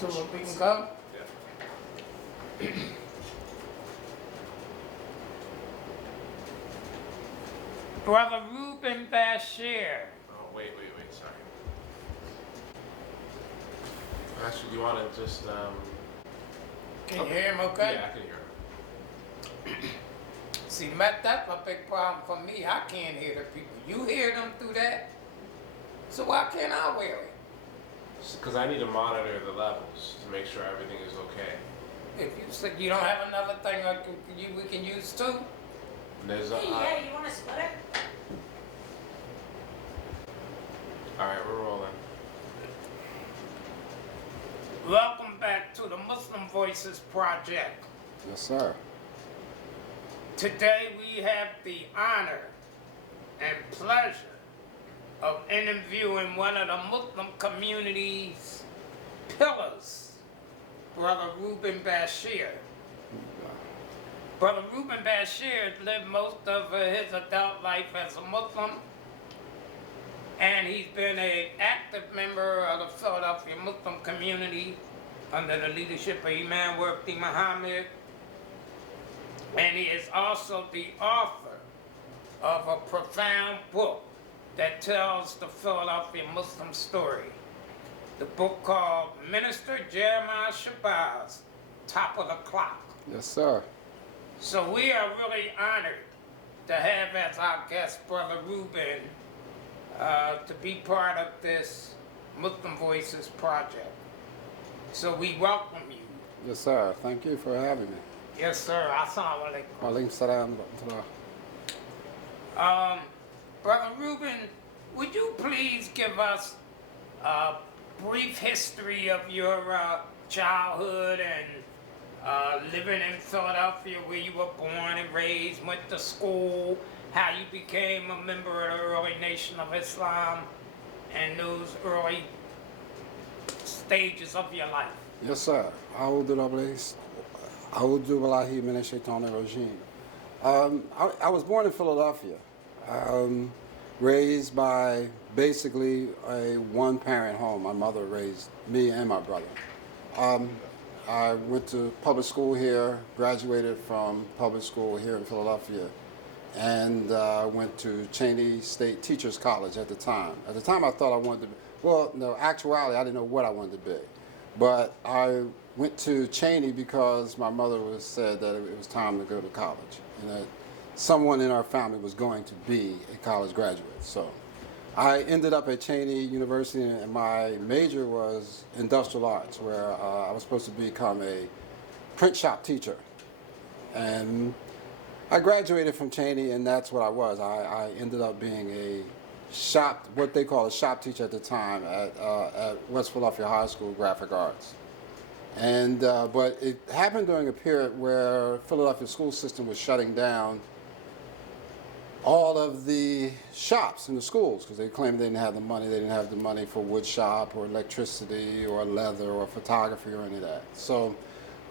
So we can go? Yeah. Brother Rubin Bashir. Oh, wait, sorry. Actually, you want to just, Can you hear him okay? Yeah, I can hear him. See, that's a big problem for me. I can't hear the people. You hear them through that? So why can't I wear it? Because I need to monitor the levels to make sure everything is okay. If you said you don't have another thing we can use too? There's Hey, yeah, you want a splitter? Alright, we're rolling. Welcome back to the Muslim Voices Project. Yes, sir. Today we have the honor and pleasure of interviewing one of the Muslim community's pillars, Brother Rubin Bashir. Brother Rubin Bashir lived most of his adult life as a Muslim, and he's been an active member of the Philadelphia Muslim community under the leadership of Imam Mohammed, and he is also the author of a profound book that tells the Philadelphia Muslim story. The book called Minister Jeremiah Shabazz, Top of the Clock. Yes, sir. So we are really honored to have as our guest Brother Rubin to be part of this Muslim Voices project. So we welcome you. Yes, sir. Thank you for having me. Yes, sir. Assalamu alaikum. Walaikum salam wa rahmatullah. Brother Rubin, would you please give us a brief history of your childhood and living in Philadelphia, where you were born and raised, went to school, how you became a member of the early Nation of Islam, and those early stages of your life? Yes, sir. A'udhu billahi minash shaitanir rajim. I was born in Philadelphia, raised by basically a one-parent home. My mother raised me and my brother. I went to public school here, graduated from public school here in Philadelphia, and went to Cheney State Teachers College at the time. At the time I thought I wanted to be, well, no, actuality I didn't know what I wanted to be. But I went to Cheney because my mother said that it was time to go to college, and that someone in our family was going to be a college graduate. So I ended up at Cheney University, and my major was industrial arts, where I was supposed to become a print shop teacher. And I graduated from Cheney, and that's what I was. I ended up being a shop, what they call a shop teacher at the time at West Philadelphia High School, graphic arts. And but it happened during a period where Philadelphia school system was shutting down all of the shops in the schools because they claimed they didn't have the money. They didn't have the money for wood shop or electricity or leather or photography or any of that. So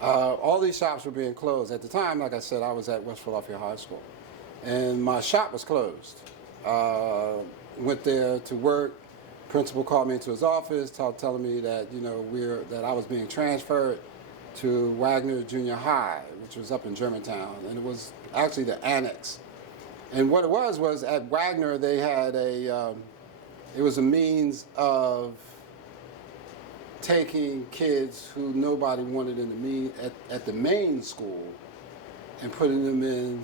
all these shops were being closed. At the time, like I said, I was at West Philadelphia High School, and my shop was closed. Went there to work. Principal called me into his office, telling me that that I was being transferred to Wagner Junior High, which was up in Germantown, and it was actually the annex. And what it was at Wagner they had it was a means of taking kids who nobody wanted in at the main school and putting them in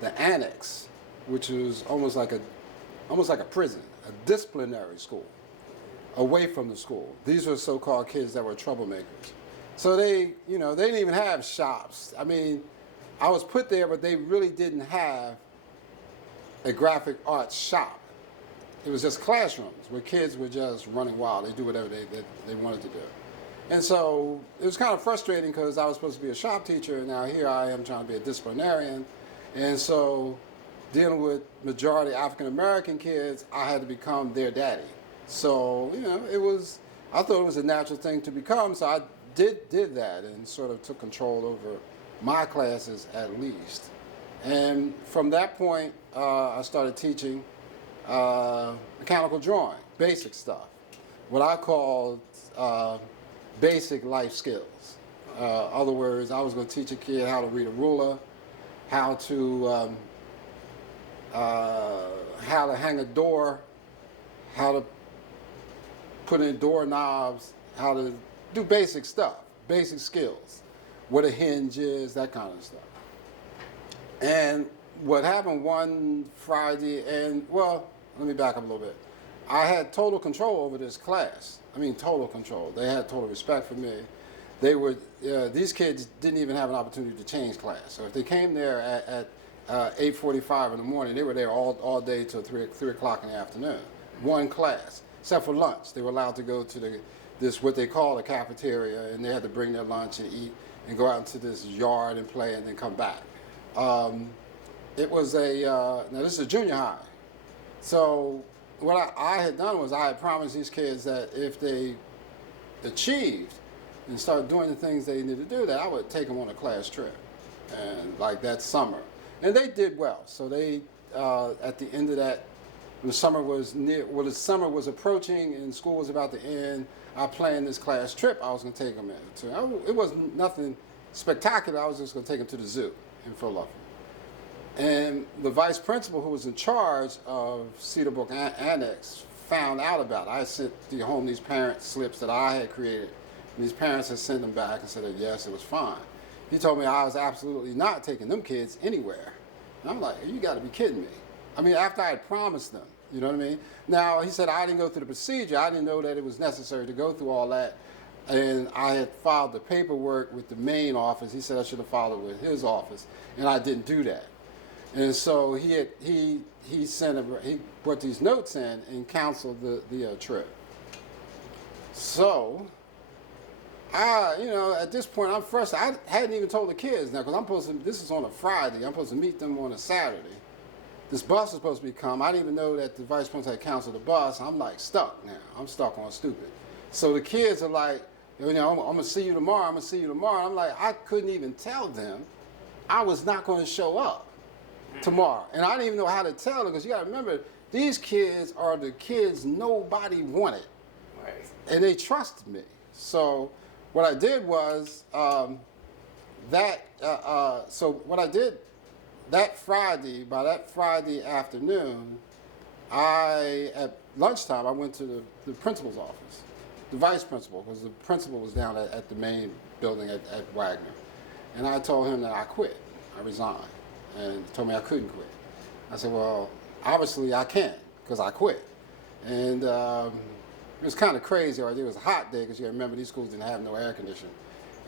the annex, which was almost like a prison, a disciplinary school, away from the school. These were so-called kids that were troublemakers. So they didn't even have shops. I mean, I was put there, but they really didn't have a graphic arts shop. It was just classrooms where kids were just running wild. They do whatever they wanted to do. And so it was kind of frustrating because I was supposed to be a shop teacher, and now here I am trying to be a disciplinarian. And so dealing with majority African American kids, I had to become their daddy. So, I thought it was a natural thing to become, so I did that and sort of took control over my classes at least. And from that point, I started teaching mechanical drawing, basic stuff. What I called basic life skills. Other words, I was going to teach a kid how to read a ruler, how to hang a door, how to put in doorknobs, how to do basic stuff, basic skills, what a hinge is, that kind of stuff. And what happened one Friday, and well, let me back up a little bit. I had total control over this class. I mean, total control. They had total respect for me. They were, these kids didn't even have an opportunity to change class. So if they came there at 8:45 in the morning, they were there all day till 3 o'clock in the afternoon. One class, except for lunch. They were allowed to go to this what they call a cafeteria, and they had to bring their lunch and eat and go out into this yard and play and then come back. It was now this is a junior high. So what I had done was I had promised these kids that if they achieved and started doing the things they needed to do, that I would take them on a class trip, and like that summer. And they did well. So they, at the end of that, the summer was approaching and school was about to end, I planned this class trip I was going to take them in. It was nothing spectacular. I was just going to take them to the zoo in Philadelphia. And the vice principal who was in charge of Cedar Brook Annex found out about it. I sent home these parent slips that I had created. And these parents had sent them back and said that yes, it was fine. He told me I was absolutely not taking them kids anywhere. And I'm like, you got to be kidding me. I mean, after I had promised them, you know what I mean? Now, he said I didn't go through the procedure. I didn't know that it was necessary to go through all that. And I had filed the paperwork with the main office. He said I should have filed it with his office, and I didn't do that. And so he put these notes in and canceled the trip. So, at this point, I'm frustrated. I hadn't even told the kids now, because this is on a Friday. I'm supposed to meet them on a Saturday. This bus is supposed to be come. I didn't even know that the vice principal had canceled the bus. I'm like stuck now. I'm stuck on stupid. So the kids are like, I'm going to see you tomorrow. I'm going to see you tomorrow. I'm like, I couldn't even tell them I was not going to show up tomorrow. And I didn't even know how to tell them, because you got to remember, these kids are the kids nobody wanted. Right. And they trusted me. So what I did was that Friday, by that Friday afternoon, at lunchtime, I went to the principal's office, the vice principal, because the principal was down at the main building at Wagner. And I told him that I quit, I resigned, and he told me I couldn't quit. I said, well, obviously I can, because I quit. And it was kind of crazy, or it was a hot day, because you remember these schools didn't have no air conditioning.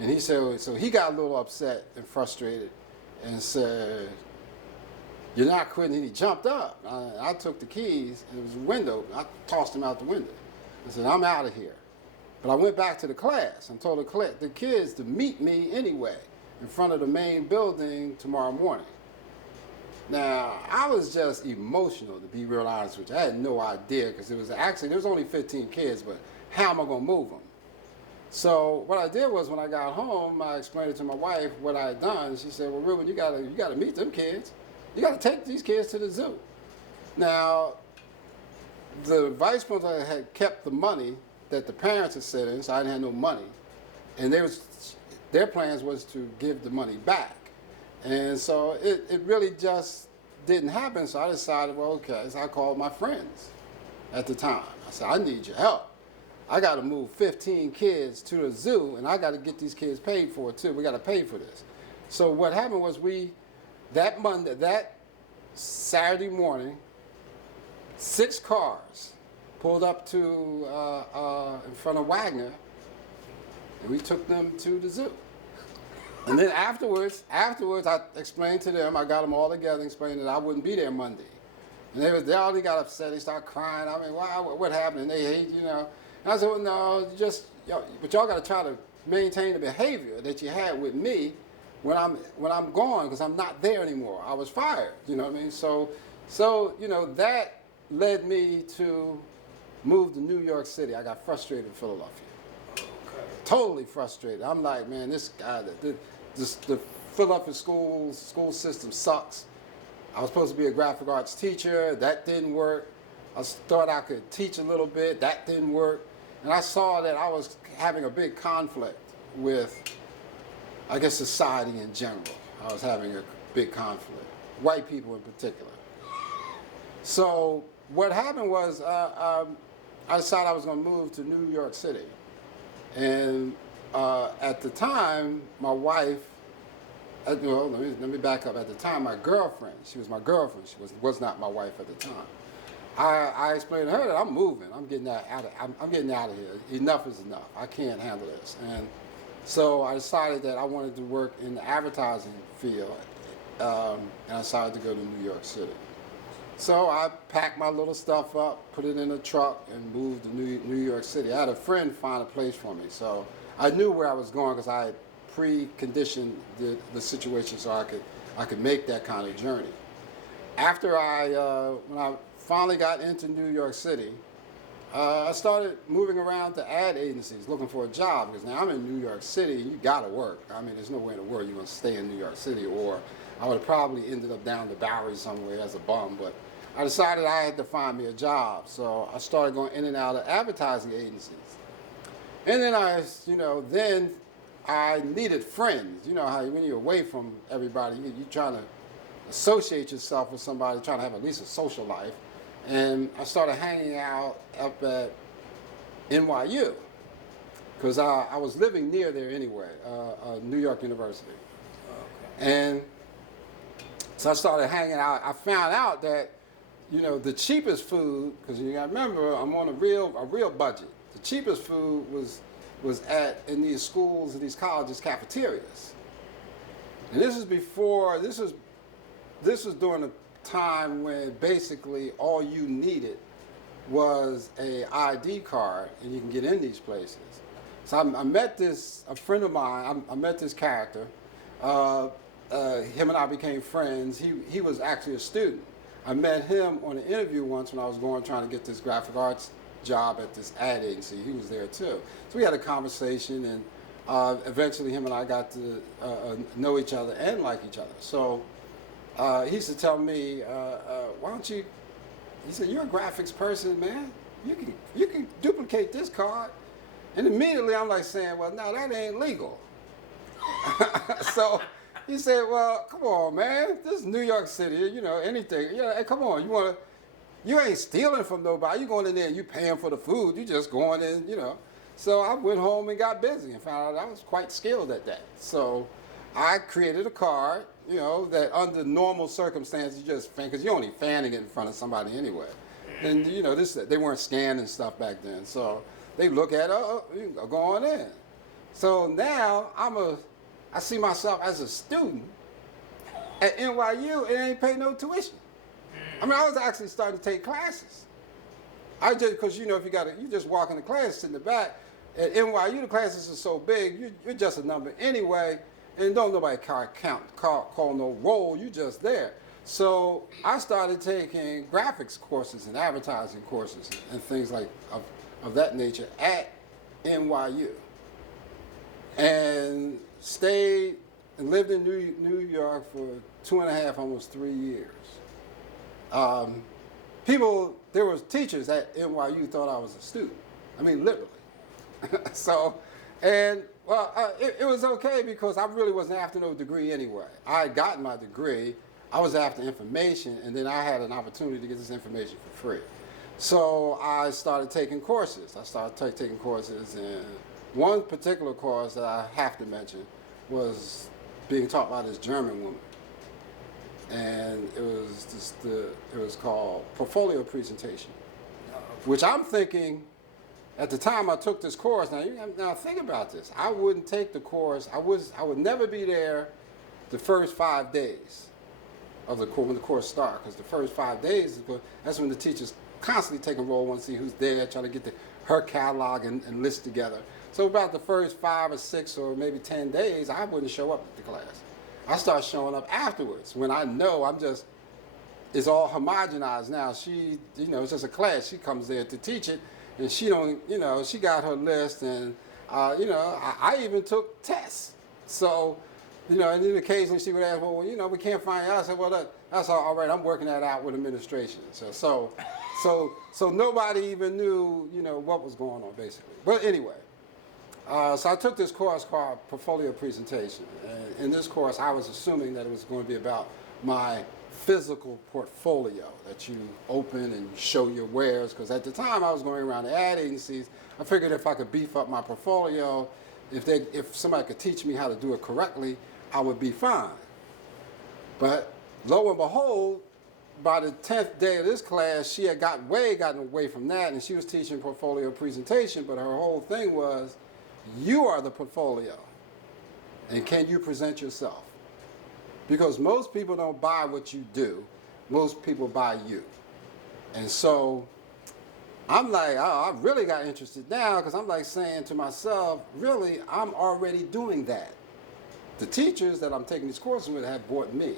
And he said, so he got a little upset and frustrated and said, you're not quitting. And he jumped up. I took the keys, and it was a window. I tossed him out the window. I said, I'm out of here. But I went back to the class and told the kids to meet me anyway in front of the main building tomorrow morning. Now, I was just emotional, to be real honest with you. I had no idea, because there was only 15 kids, but how am I going to move them? So what I did was, when I got home, I explained it to my wife what I had done. And she said, well, Rubin, you got to meet them kids. You got to take these kids to the zoo. Now, the vice principal had kept the money that the parents had set in, so I didn't have no money. And their plans was to give the money back. And so it really just didn't happen, so I decided, well, okay. So I called my friends at the time. I said, I need your help. I got to move 15 kids to the zoo, and I got to get these kids paid for it, too. We got to pay for this. So what happened was that Saturday morning, 6 cars pulled up to in front of Wagner, and we took them to the zoo. And then afterwards, I explained to them, I got them all together and explained that I wouldn't be there Monday. And they already got upset. They started crying. I mean, what happened? And they hate, And I said, well, no, but y'all got to try to maintain the behavior that you had with me when I'm gone, because I'm not there anymore. I was fired, you know what I mean? So that led me to move to New York City. I got frustrated in Philadelphia. Okay. Totally frustrated. I'm like, man, this guy, the Philadelphia school system sucks. I was supposed to be a graphic arts teacher. That didn't work. I thought I could teach a little bit. That didn't work. And I saw that I was having a big conflict with, I guess, society in general. I was having a big conflict, white people in particular. So what happened was I decided I was going to move to New York City. And at the time, my wife, well, let me back up. At the time, my girlfriend, she was my girlfriend. She was not my wife at the time. I explained to her that I'm moving. I'm getting out of here. Enough is enough. I can't handle this. And so I decided that I wanted to work in the advertising field, and I decided to go to New York City. So I packed my little stuff up, put it in a truck, and moved to New York City. I had a friend find a place for me, so I knew where I was going because I had preconditioned the situation so I could make that kind of journey. After when I finally got into New York City, I started moving around to ad agencies looking for a job because now I'm in New York City. You gotta work. I mean, there's no way in the world you're gonna stay in New York City, or I would have probably ended up down the Bowery somewhere as a bum. But I decided I had to find me a job, so I started going in and out of advertising agencies. And then then I needed friends. You know how when you're away from everybody, you're trying to associate yourself with somebody, trying to have at least a social life. And I started hanging out up at NYU because I was living near there anyway, New York University. Okay. And so I started hanging out. I found out that, the cheapest food, because you got to remember, I'm on a real budget. The cheapest food was in these schools and these colleges cafeterias. And this was during a time when basically all you needed was a ID card and you can get in these places. So I met a friend of mine, I met this character. Him and I became friends. He was actually a student. I met him on an interview once when I was trying to get this graphic arts job at this ad agency. He was there too. So we had a conversation, and eventually him and I got to know each other and like each other. So he used to tell me, why don't you, he said, you're a graphics person, man. You can duplicate this card. And immediately I'm like saying, well, no, that ain't legal. So he said, well, come on, man. This is New York City, anything. Hey, come on, you ain't stealing from nobody. You going in there and you paying for the food. You just going in, So I went home and got busy and found out I was quite skilled at that. So I created a card, that under normal circumstances you just fan, because you're only fanning it in front of somebody anyway. And they weren't scanning stuff back then. So they look at it, go on in. So now I see myself as a student at NYU and ain't pay no tuition. I mean, I was actually starting to take classes. Because if you just walk in the class, sit in the back. At NYU, the classes are so big, you're just a number anyway, and don't nobody call no roll, you just there. So I started taking graphics courses and advertising courses and things like of that nature at NYU. And stayed and lived in New York for 2.5, almost 3 years. There was teachers at NYU thought I was a student. I mean, literally. So, it was okay because I really wasn't after no degree anyway. I had gotten my degree. I was after information, and then I had an opportunity to get this information for free. So I started taking courses. Taking courses, and one particular course that I have to mention was being taught by this German woman. And it was called portfolio presentation, which I'm thinking, at the time I took this course, now think about this. I wouldn't take the course, I would never be there the first 5 days of the course, when the course starts, because the first 5 days, that's when the teacher's constantly taking roll, want to see who's there, trying to get her catalog and list together. So about the first 5 or 6 or maybe 10 days, I wouldn't show up at the class. I start showing up afterwards when I know it's all homogenized now. She, it's just a class. She comes there to teach it, and she got her list, and, I even took tests. So You know, and then occasionally she would ask, well, you know, we can't find you. I said, well, that's all right. I'm working that out with administration. So nobody even knew, you know, what was going on basically. But anyway, so I took this course called Portfolio Presentation. And in this course, I was assuming that it was going to be about my physical portfolio that you open and show your wares. Because at the time I was going around the ad agencies, I figured if I could beef up my portfolio, if somebody could teach me how to do it correctly, I would be fine. But lo and behold, by the 10th day of this class, she had gotten away from that, and she was teaching portfolio presentation, but her whole thing was, you are the portfolio, and can you present yourself? Because most people don't buy what you do, most people buy you. And so I'm like, oh, I really got interested now, because I'm like saying to myself, really, I'm already doing that. The teachers that I'm taking these courses with have bought me.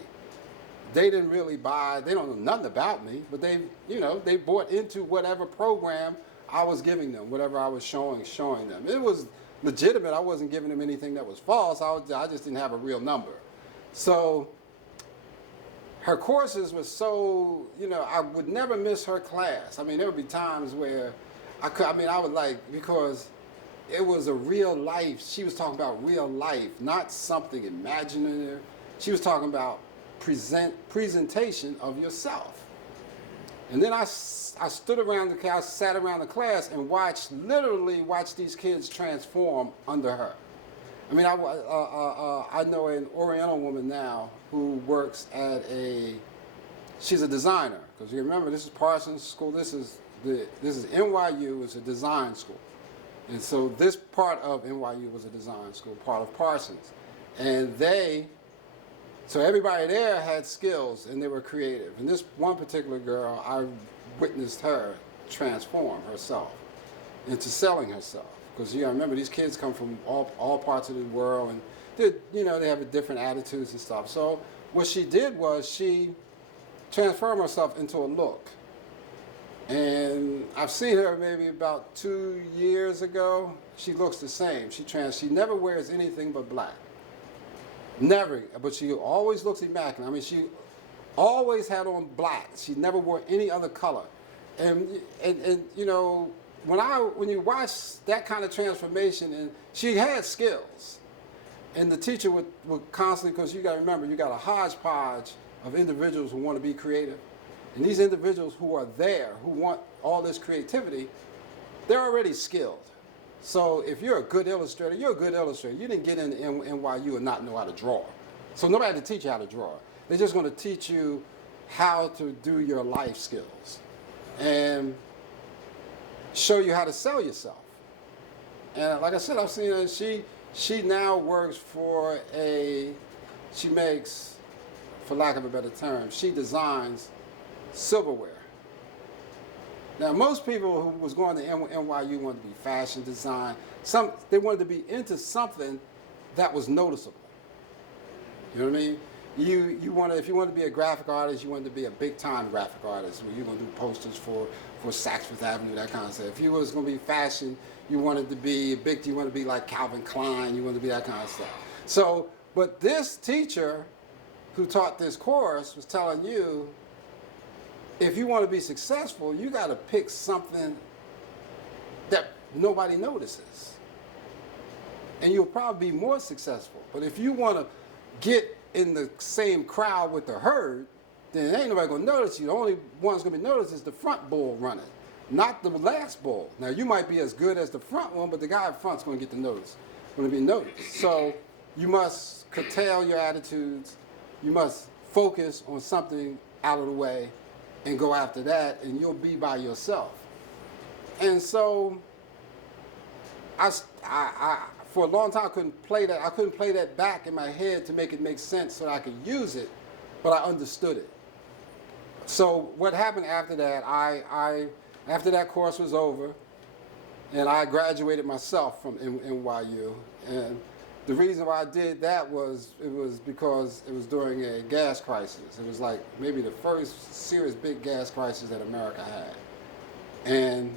They didn't really buy, they don't know nothing about me, but they bought into whatever program I was giving them, whatever I was showing them. It was legitimate. I wasn't giving them anything that was false. I just didn't have a real number. So her courses were so, you know, I would never miss her class. I mean, there would be times where I would like, because it was a real life. She was talking about real life, not something imaginative. She was talking about presentation of yourself. And then I stood around the class, sat around the class and literally watched these kids transform under her. I mean, I know an Oriental woman now who works at she's a designer. Because you remember, this is Parsons School. This is NYU, it's a design school. And so this part of NYU was a design school, part of Parsons. And so everybody there had skills and they were creative. And this one particular girl, I witnessed her transform herself into selling herself. Because you gotta remember, these kids come from all parts of the world, and they have different attitudes and stuff. So what she did was she transformed herself into a look. And I've seen her maybe about 2 years ago. She looks the same. She never wears anything but black. Never, but she always looks immaculate. I mean, she always had on black. She never wore any other color. And you know, when you watch that kind of transformation, and she had skills, and the teacher would constantly, because you got to remember, you got a hodgepodge of individuals who want to be creative. And these individuals who are there, who want all this creativity, they're already skilled. So if you're a good illustrator, you're a good illustrator. You didn't get into NYU and not know how to draw. So nobody had to teach you how to draw. They're just going to teach you how to do your life skills and show you how to sell yourself. And like I said, I've seen her, she now works for she makes, for lack of a better term, she designs silverware. Now, most people who was going to NYU wanted to be fashion design. They wanted to be into something that was noticeable. You know what I mean? If you wanted to be a graphic artist, you wanted to be a big-time graphic artist, where you're going to do posters for Saks Fifth Avenue, that kind of stuff. If you was going to be fashion, you wanted to be like Calvin Klein, you wanted to be that kind of stuff. So, but this teacher who taught this course was telling you, if you want to be successful, you got to pick something that nobody notices. And you'll probably be more successful. But if you want to get in the same crowd with the herd, then ain't nobody going to notice you. The only one's going to be noticed is the front bull running, not the last bull. Now, you might be as good as the front one, but the guy up front's going to get the notice, going to be noticed. So you must curtail your attitudes. You must focus on something out of the way and go after that, and you'll be by yourself. And so I for a long time I couldn't play that back in my head to make it make sense so that I could use it, but I understood it. So what happened after that, after that course was over, and I graduated myself from NYU, and the reason why I did that was because it was during a gas crisis. It was like maybe the first serious big gas crisis that America had. And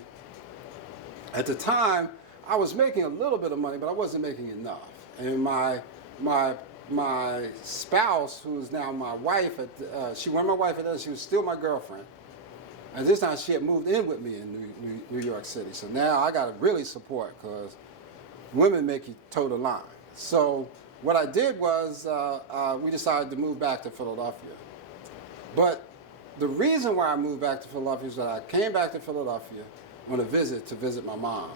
at the time, I was making a little bit of money, but I wasn't making enough. And my my spouse, who is now my wife, she wasn't my wife at that, she was still my girlfriend. And this time she had moved in with me in New York City. So now I got to really support, because women make you toe the line. So what I did was we decided to move back to Philadelphia. But the reason why I moved back to Philadelphia is that I came back to Philadelphia on a visit to visit my mom.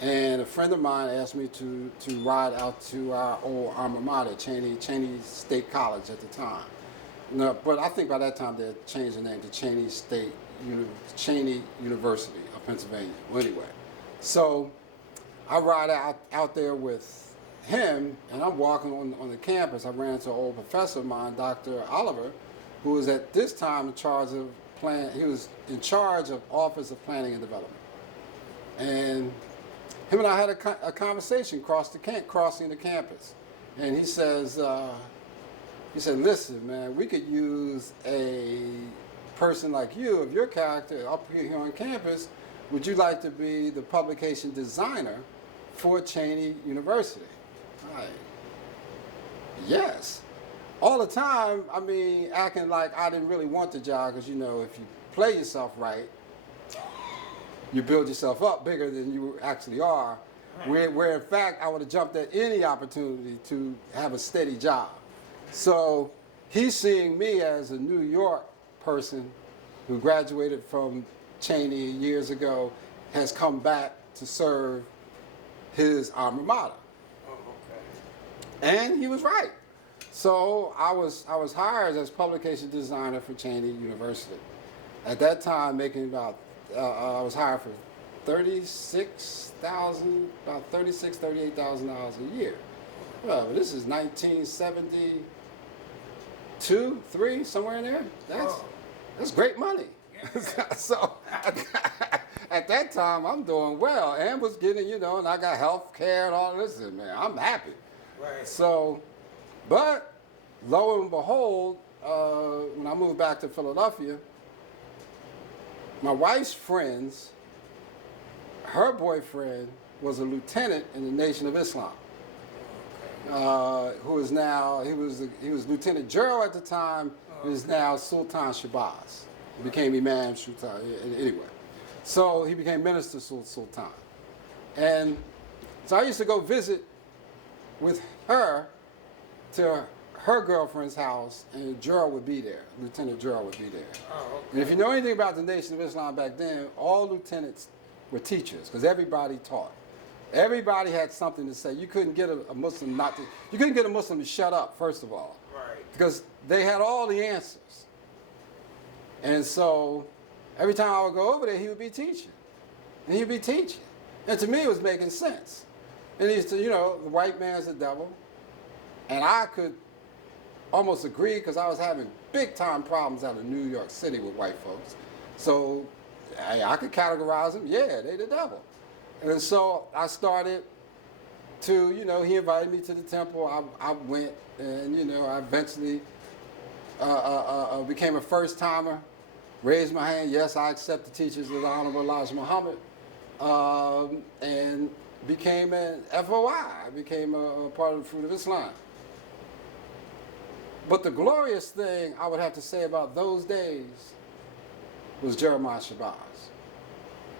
And a friend of mine asked me to ride out to our old alma mater, Cheney State College at the time. No, but I think by that time they had changed the name to Cheney University of Pennsylvania. Well, anyway, so I ride out there with him, and I'm walking on the campus. I ran into an old professor of mine, Dr. Oliver, who was at this time in charge of he was in charge of Office of Planning and Development. And him and I had a conversation crossing the campus. And he said, listen, man, we could use a person like you, of your character, up here on campus. Would you like to be the publication designer for Cheney University? Yes. All the time, I mean, acting like I didn't really want the job, because, you know, if you play yourself right, you build yourself up bigger than you actually are, where in fact I would have jumped at any opportunity to have a steady job. So he's seeing me as a New York person who graduated from Cheney years ago, has come back to serve his alma mater. Oh, okay. And he was right. So I was hired as publication designer for Cheney University. At that time, making about I was hired for about $38,000 a year. Well, this is 1972, 3, somewhere in there. That's great money. Yeah. So at that time, I'm doing well, and was getting, you know, and I got health care and all this, and man, I'm happy. Right. So, but lo and behold, when I moved back to Philadelphia, my wife's friends, her boyfriend was a lieutenant in the Nation of Islam, who is now, he was Lieutenant General at the time, is now Sultan Shabazz. He became Imam Sultan, anyway. So he became Minister Sultan. And so I used to go visit with her to her girlfriend's house, and Gerald would be there. Lieutenant Gerald would be there. Oh, okay. And if you know anything about the Nation of Islam back then, all lieutenants were teachers, because everybody taught. Everybody had something to say. You couldn't get a Muslim you couldn't get a Muslim to shut up, first of all. Right. Because they had all the answers. And so every time I would go over there, he would be teaching. And he'd be teaching. And to me, it was making sense. And he used to, you know, the white man's the devil. And I could almost agree, because I was having big time problems out of New York City with white folks. So I could categorize them, yeah, they the devil. And so I started to, you know, he invited me to the temple. I went, and, you know, I eventually became a first timer, raised my hand, yes, I accept the teachings of the Honorable Elijah Muhammad, and became an FOI. I became a part of the Fruit of Islam. But the glorious thing I would have to say about those days was Jeremiah Shabazz,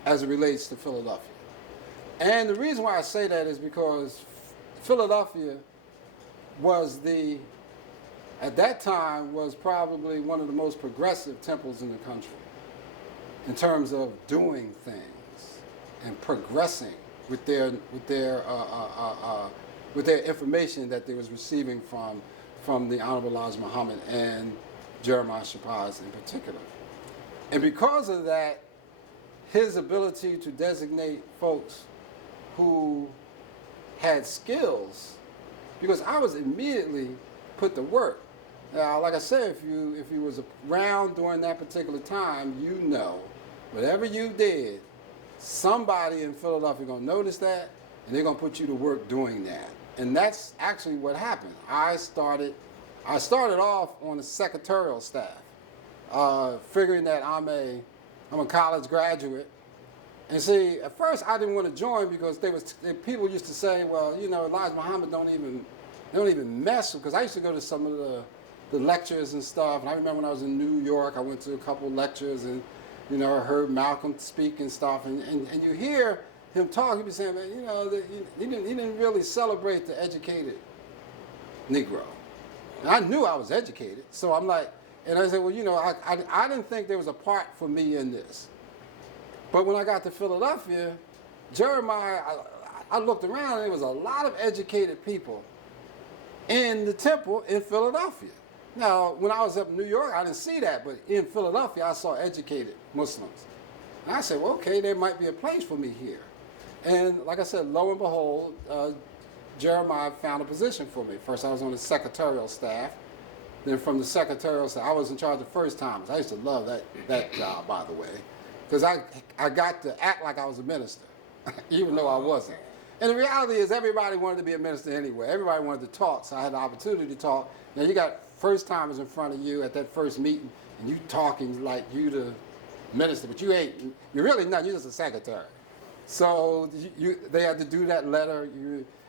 as it relates to Philadelphia. And the reason why I say that is because Philadelphia was at that time, was probably one of the most progressive temples in the country in terms of doing things and progressing with their information that they was receiving from the Honorable Elijah Muhammad and Jeremiah Shabazz in particular. And because of that, his ability to designate folks who had skills, because I was immediately put to work. Now, like I said, if you was around during that particular time, you know, whatever you did, somebody in Philadelphia gonna notice that, and they're gonna put you to work doing that. And that's actually what happened. I started off on the secretarial staff, figuring that I'm a college graduate. And see, at first I didn't want to join, because people used to say, well, you know, Elijah Muhammad don't even They don't even mess with, because I used to go to some of the lectures and stuff. And I remember when I was in New York, I went to a couple lectures and, I heard Malcolm speak and stuff. And you hear him talk, he'd be saying, man, that he didn't really celebrate the educated Negro. And I knew I was educated. So I'm like, and I said, well, I didn't think there was a part for me in this. But when I got to Philadelphia, Jeremiah, I looked around and there was a lot of educated people in the temple in Philadelphia. Now, when I was up in New York, I didn't see that, but in Philadelphia, I saw educated Muslims. And I said, well, okay, there might be a place for me here. And like I said, lo and behold, Jeremiah found a position for me. First, I was on the secretarial staff. Then from the secretarial staff, I was in charge of first timers. I used to love that job, by the way, because I got to act like I was a minister, even though I wasn't. And the reality is everybody wanted to be a minister anyway. Everybody wanted to talk, so I had the opportunity to talk. Now you got first timers in front of you at that first meeting, and you talking like you the minister, but you ain't. You're really not. You're just a secretary. So they had to do that letter.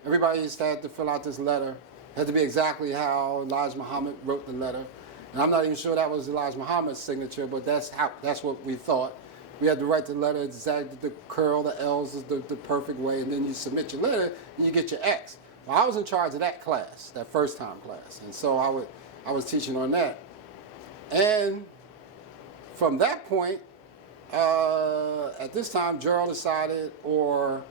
Everybody just had to fill out this letter. It had to be exactly how Elijah Muhammad wrote the letter. And I'm not even sure that was Elijah Muhammad's signature, but that's what we thought. We had to write the letter exactly, the curl, the L's is the perfect way, and then you submit your letter and you get your X. Well, I was in charge of that class, that first time class, and so I was teaching on that. And from that point, at this time, Gerald decided, or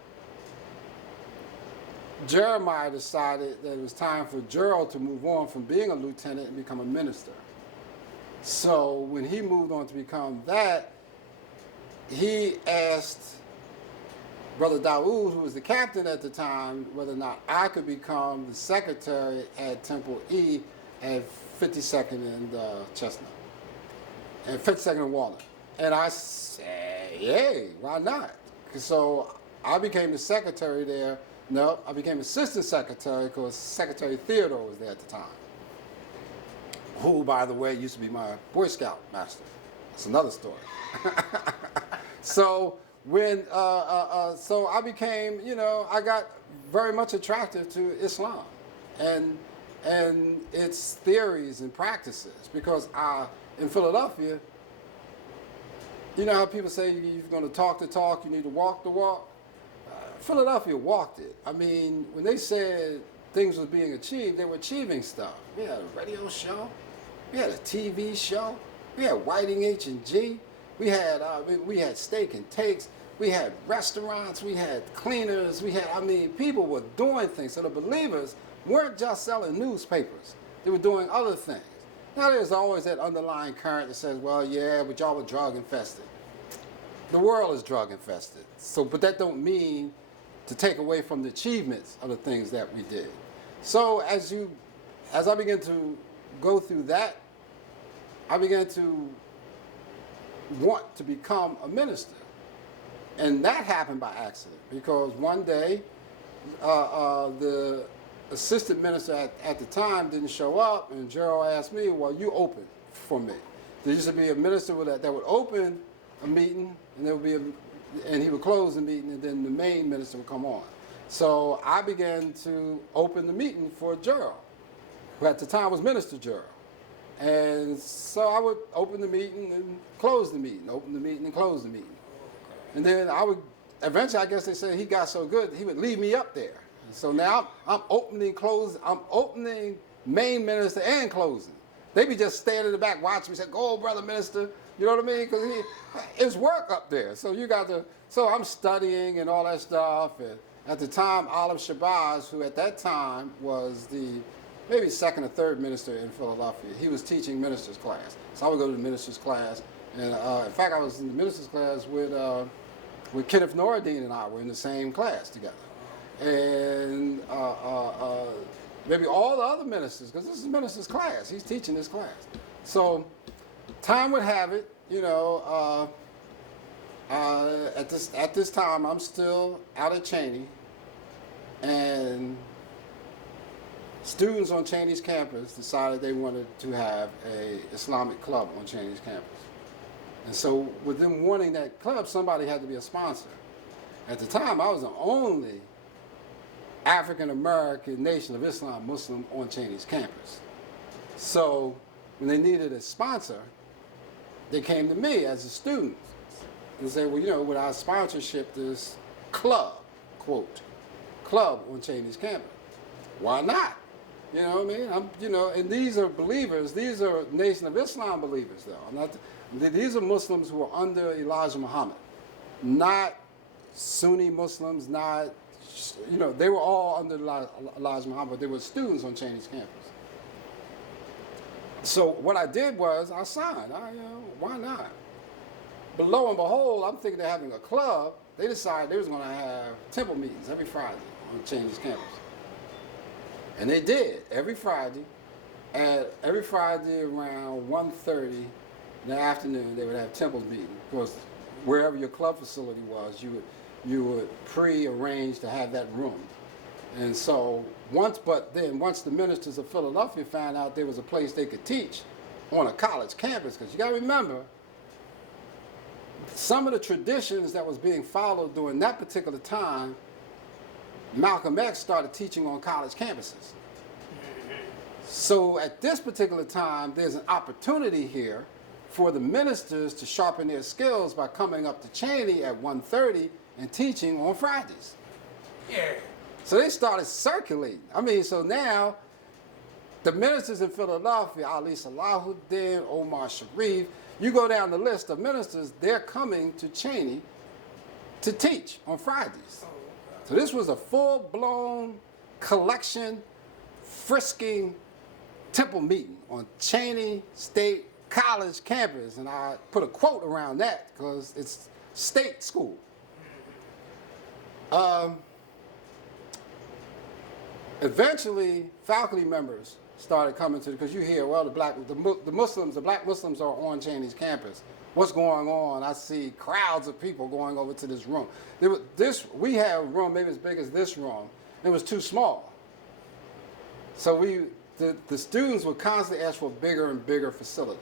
Jeremiah decided that it was time for Gerald to move on from being a lieutenant and become a minister. So when he moved on to become that, he asked Brother Dawood, who was the captain at the time, whether or not I could become the secretary at Temple E at 52nd and Chestnut, and 52nd and Walnut. And I said, yay, why not? So I became the secretary there. No, I became assistant secretary because Secretary Theodore was there at the time, who, by the way, used to be my Boy Scout master. That's another story. So when, so I became, I got very much attracted to Islam and its theories and practices, because in Philadelphia, you know how people say you're going to talk the talk, you need to walk the walk? Philadelphia walked it. I mean, when they said things was being achieved, they were achieving stuff. We had a radio show, we had a TV show, we had Whiting H&G, we had steak and takes, we had restaurants, we had cleaners, people were doing things. So the believers weren't just selling newspapers, they were doing other things. Now there's always that underlying current that says, well, yeah, but y'all were drug infested. The world is drug infested. So, but that don't mean to take away from the achievements of the things that we did. So as I began to go through that, I began to want to become a minister. And that happened by accident, because one day the assistant minister at the time didn't show up, and Gerald asked me, well, you open for me. There used to be a minister that would open a meeting, and and he would close the meeting, and then the main minister would come on. So I began to open the meeting for Gerald, who at the time was Minister Gerald. And so I would open the meeting and close the meeting, open the meeting and close the meeting. And then eventually I guess they said he got so good, he would leave me up there. And so now I'm opening main minister and closing. They be just standing in the back watching me, say, go, brother minister. You know what I mean? Because it's work up there. So so I'm studying and all that stuff. And at the time, Olive Shabazz, who at that time was maybe second or third minister in Philadelphia, he was teaching minister's class. So I would go to the minister's class. And in fact, I was in the minister's class with Kenneth Norradine, and I were in the same class together. And maybe all the other ministers, because this is minister's class. He's teaching this class. So time would have it, at this time, I'm still out at Cheney, and students on Cheney's campus decided they wanted to have an Islamic club on Cheney's campus. And so with them wanting that club, somebody had to be a sponsor. At the time, I was the only African American Nation of Islam Muslim on Cheney's campus. So when they needed a sponsor, they came to me as a student and said, well, you know, with our sponsorship, this club, quote, club on Cheney's campus. Why not? You know what I mean? You know, and these are believers. These are Nation of Islam believers, though. These are Muslims who are under Elijah Muhammad, not Sunni Muslims, not, you know, they were all under Elijah Muhammad, but they were students on Cheney's campus. So what I did was I signed. You know, why not? But lo and behold, I'm thinking they're having a club. They decided they was going to have temple meetings every Friday on Cheney's campus. And they did every Friday. Every Friday around 1:30 in the afternoon, they would have temple meeting. Because wherever your club facility was, you would pre-arrange to have that room. And so once the ministers of Philadelphia found out there was a place they could teach on a college campus, because you got to remember, some of the traditions that was being followed during that particular time, Malcolm X started teaching on college campuses. So at this particular time, there's an opportunity here for the ministers to sharpen their skills by coming up to Cheney at 1:30 and teaching on Fridays. Yeah. So they started circulating. I mean, so now the ministers in Philadelphia, Ali Salahuddin, Omar Sharif, you go down the list of ministers, they're coming to Cheney to teach on Fridays. So this was a full-blown collection, frisking temple meeting on Cheney State College campus. And I put a quote around that because it's state school. Eventually, faculty members started coming to, because you hear, well, the black Muslims are on Cheney's campus. What's going on? I see crowds of people going over to this room. We have a room maybe as big as this room. It was too small. So the students would constantly ask for a bigger and bigger facility.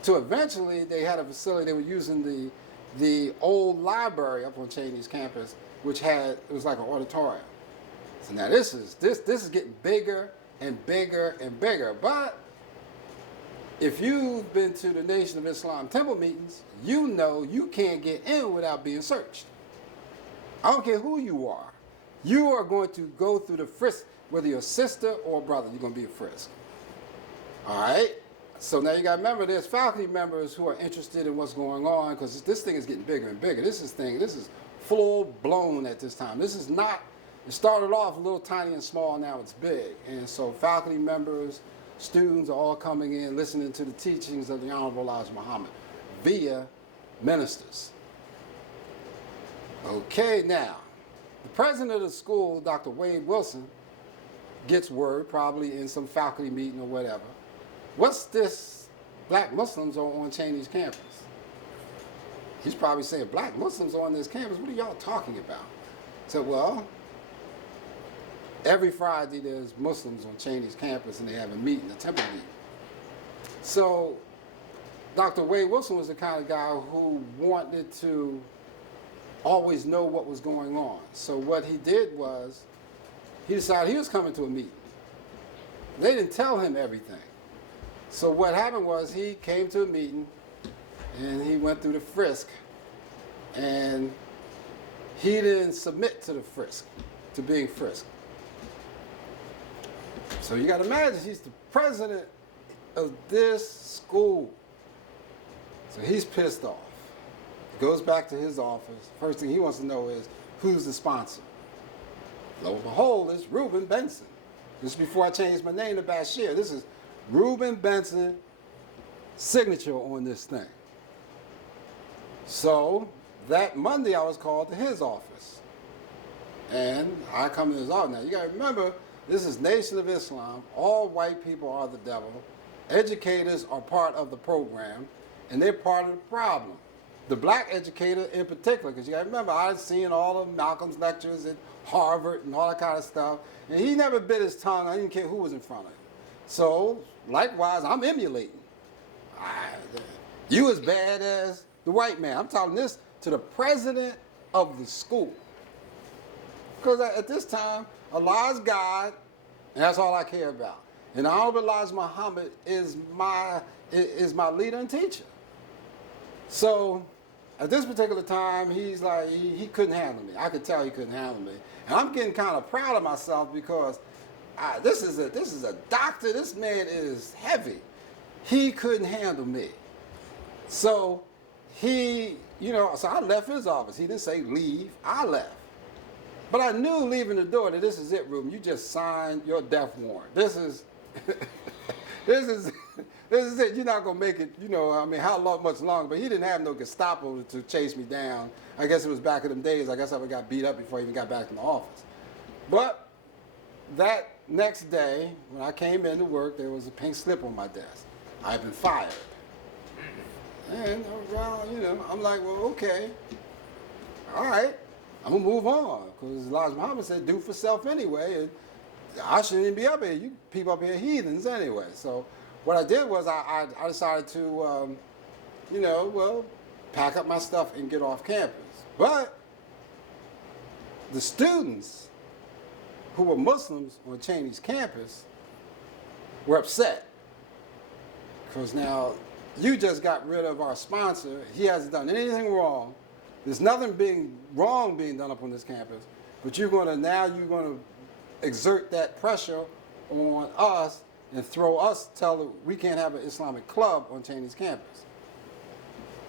So eventually, they had a facility. They were using the old library up on Cheney's campus, which it was like an auditorium. So now this is getting bigger and bigger and bigger. But if you've been to the Nation of Islam temple meetings, you know you can't get in without being searched. I don't care who you are. You are going to go through the frisk, whether you're a sister or a brother, you're going to be a frisk. All right? So now you got to remember there's faculty members who are interested in what's going on, because this thing is getting bigger and bigger. This is full blown at this time. This is not, it started off a little tiny and small, now it's big. And so faculty members, students are all coming in, listening to the teachings of the Honorable Elijah Muhammad via ministers. Okay, now, the president of the school, Dr. Wade Wilson, gets word, probably in some faculty meeting or whatever. What's this black Muslims are on Cheney's campus? He's probably saying, black Muslims are on this campus? What are y'all talking about? So, well, every Friday there's Muslims on Cheney's campus and they have a meeting, a temple meeting. So Dr. Wade Wilson was the kind of guy who wanted to always know what was going on. So what he did was, he decided he was coming to a meeting. They didn't tell him everything. So what happened was he came to a meeting and he went through the frisk, and he didn't submit to the frisk, to being frisked. So you got to imagine, he's the president of this school. So he's pissed off. He goes back to his office. First thing he wants to know is, who's the sponsor? Lo and behold, it's Rubin Benson. This is before I changed my name to Bashir. This is Rubin Benson signature on this thing. So that Monday I was called to his office. And I come to his office. Now you got to remember, this is Nation of Islam. All white people are the devil. Educators are part of the program, and they're part of the problem. The black educator in particular, because you got to remember, I've seen all of Malcolm's lectures at Harvard and all that kind of stuff, and he never bit his tongue. I didn't care who was in front of him. So, likewise, I'm emulating. You as bad as the white man. I'm telling this to the president of the school. Because at this time, Allah's God, and that's all I care about. And the Honorable Elijah Muhammad is my leader and teacher. So at this particular time, he's like, he couldn't handle me. I could tell he couldn't handle me. And I'm getting kind of proud of myself because this is a doctor. This man is heavy. He couldn't handle me. So so I left his office. He didn't say leave. I left. But I knew leaving the door that this is it, Rubin. You just signed your death warrant. This is it. You're not gonna make it. How long? Much longer? But he didn't have no Gestapo to chase me down. I guess it was back in them days. I guess I got beat up before I even got back in the office. But that next day, when I came into work, there was a pink slip on my desk. I've been fired. And I'm like, well, okay, all right, I'm gonna move on because Elijah Muhammad said, "Do for self anyway." And I shouldn't even be up here. You people up here are heathens anyway. So what I did was I decided to, pack up my stuff and get off campus. But the students who were Muslims on Cheney's campus were upset because now you just got rid of our sponsor. He hasn't done anything wrong. There's nothing wrong being done up on this campus, but you're going to exert that pressure on us and tell them we can't have an Islamic club on Cheney's campus.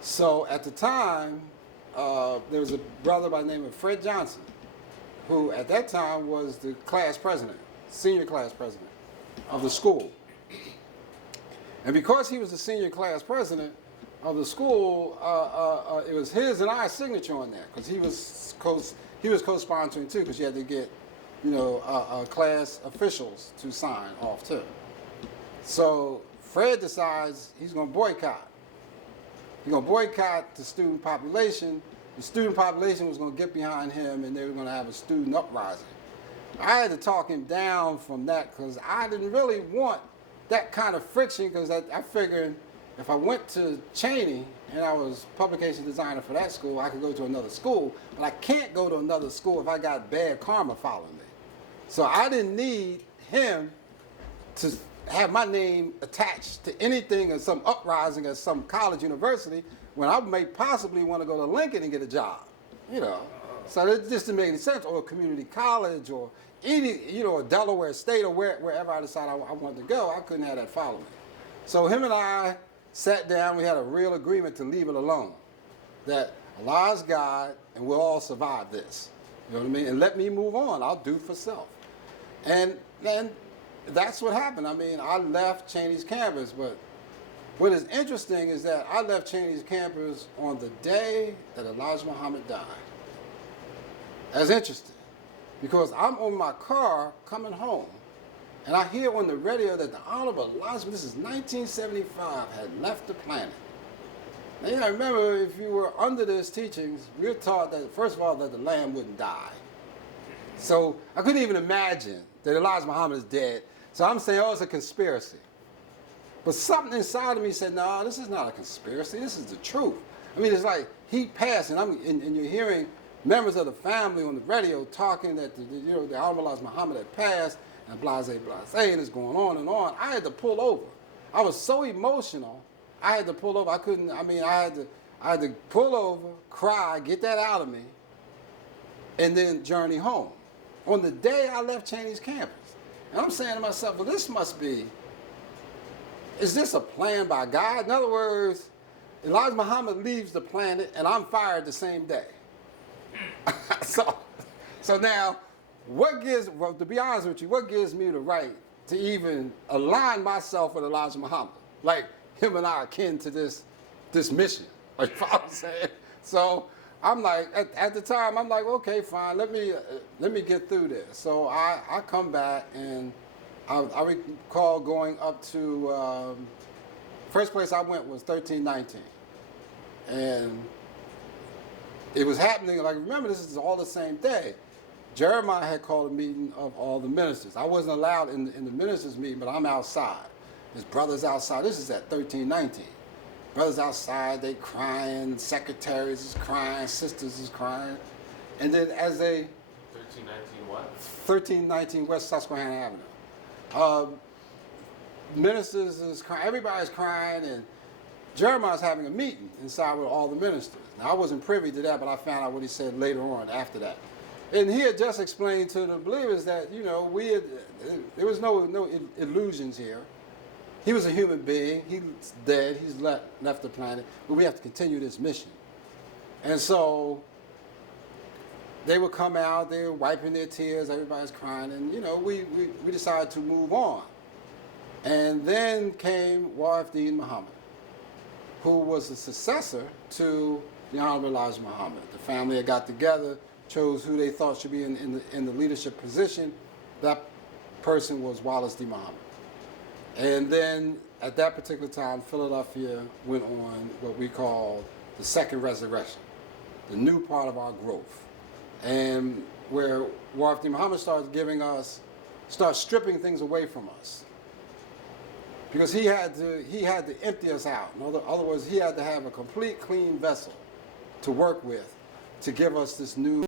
So at the time, there was a brother by the name of Fred Johnson, who at that time was the class president, senior class president of the school. And because he was the senior class president of the school, it was his and I's signature on that because he was co-sponsoring too because you had to get, class officials to sign off too. So Fred decides he's going to boycott. He's going to boycott the student population. The student population was going to get behind him and they were going to have a student uprising. I had to talk him down from that because I didn't really want that kind of friction because I figured if I went to Cheney and I was publication designer for that school, I could go to another school, but I can't go to another school if I got bad karma following me. So I didn't need him to have my name attached to anything or some uprising at some college university when I may possibly want to go to Lincoln and get a job, So that just didn't make any sense, or a community college or any, Delaware State or wherever I decided I wanted to go, I couldn't have that following. So him and I sat down, we had a real agreement to leave it alone. That Allah's God and we'll all survive this. You know what I mean? And let me move on. I'll do for self. And that's what happened. I left Cheney's campus, but what is interesting is that I left Cheney's campus on the day that Elijah Muhammad died. That's interesting. Because I'm on my car coming home, and I hear on the radio that the Honorable Elijah, this is 1975, had left the planet. Now, remember, if you were under his teachings, we were taught that, first of all, that the Lamb wouldn't die. So I couldn't even imagine that Elijah Muhammad is dead. So I'm saying, it's a conspiracy. But something inside of me said, no, this is not a conspiracy. This is the truth. It's like he passed, and you're hearing members of the family on the radio talking that the Honorable Elijah Muhammad had passed, and blase, and it's going on and on. I had to pull over. I was so emotional, I had to pull over. I had to pull over, cry, get that out of me, and then journey home. On the day I left Cheney's campus. And I'm saying to myself, well, is this a plan by God? In other words, Elijah Muhammad leaves the planet and I'm fired the same day. So now, to be honest with you, what gives me the right to even align myself with Elijah Muhammad? Like him and I are kin to this mission. Like I'm saying. So I'm like, at the time, I'm like, okay, fine, let me get through this. So I come back and I recall going up to, first place I went was 1319. And it was happening, remember this is all the same day. Jeremiah had called a meeting of all the ministers. I wasn't allowed in the ministers' meeting, but I'm outside. There's brothers outside. This is at 1319. Brothers outside, they crying, secretaries is crying, sisters is crying. And then as they... 1319 what? 1319 West Susquehanna Avenue. Ministers is crying, everybody's crying, and Jeremiah's having a meeting inside with all the ministers. Now, I wasn't privy to that, but I found out what he said later on after that. And he had just explained to the believers that, you know, there was no illusions here. He was a human being. He's dead. He's left the planet. But we have to continue this mission. And so they would come out. They were wiping their tears. Everybody's crying. And, you know, we decided to move on. And then came Warif Deen Muhammad, who was the successor to the Honorable Elijah Muhammad. The family had got together, chose who they thought should be in the leadership position. That person was Wallace D. Muhammad. And then at that particular time, Philadelphia went on what we call the second resurrection, the new part of our growth. And where Warif D. Muhammad started stripping things away from us. Because he had to empty us out. In other words, he had to have a complete clean vessel to work with to give us this new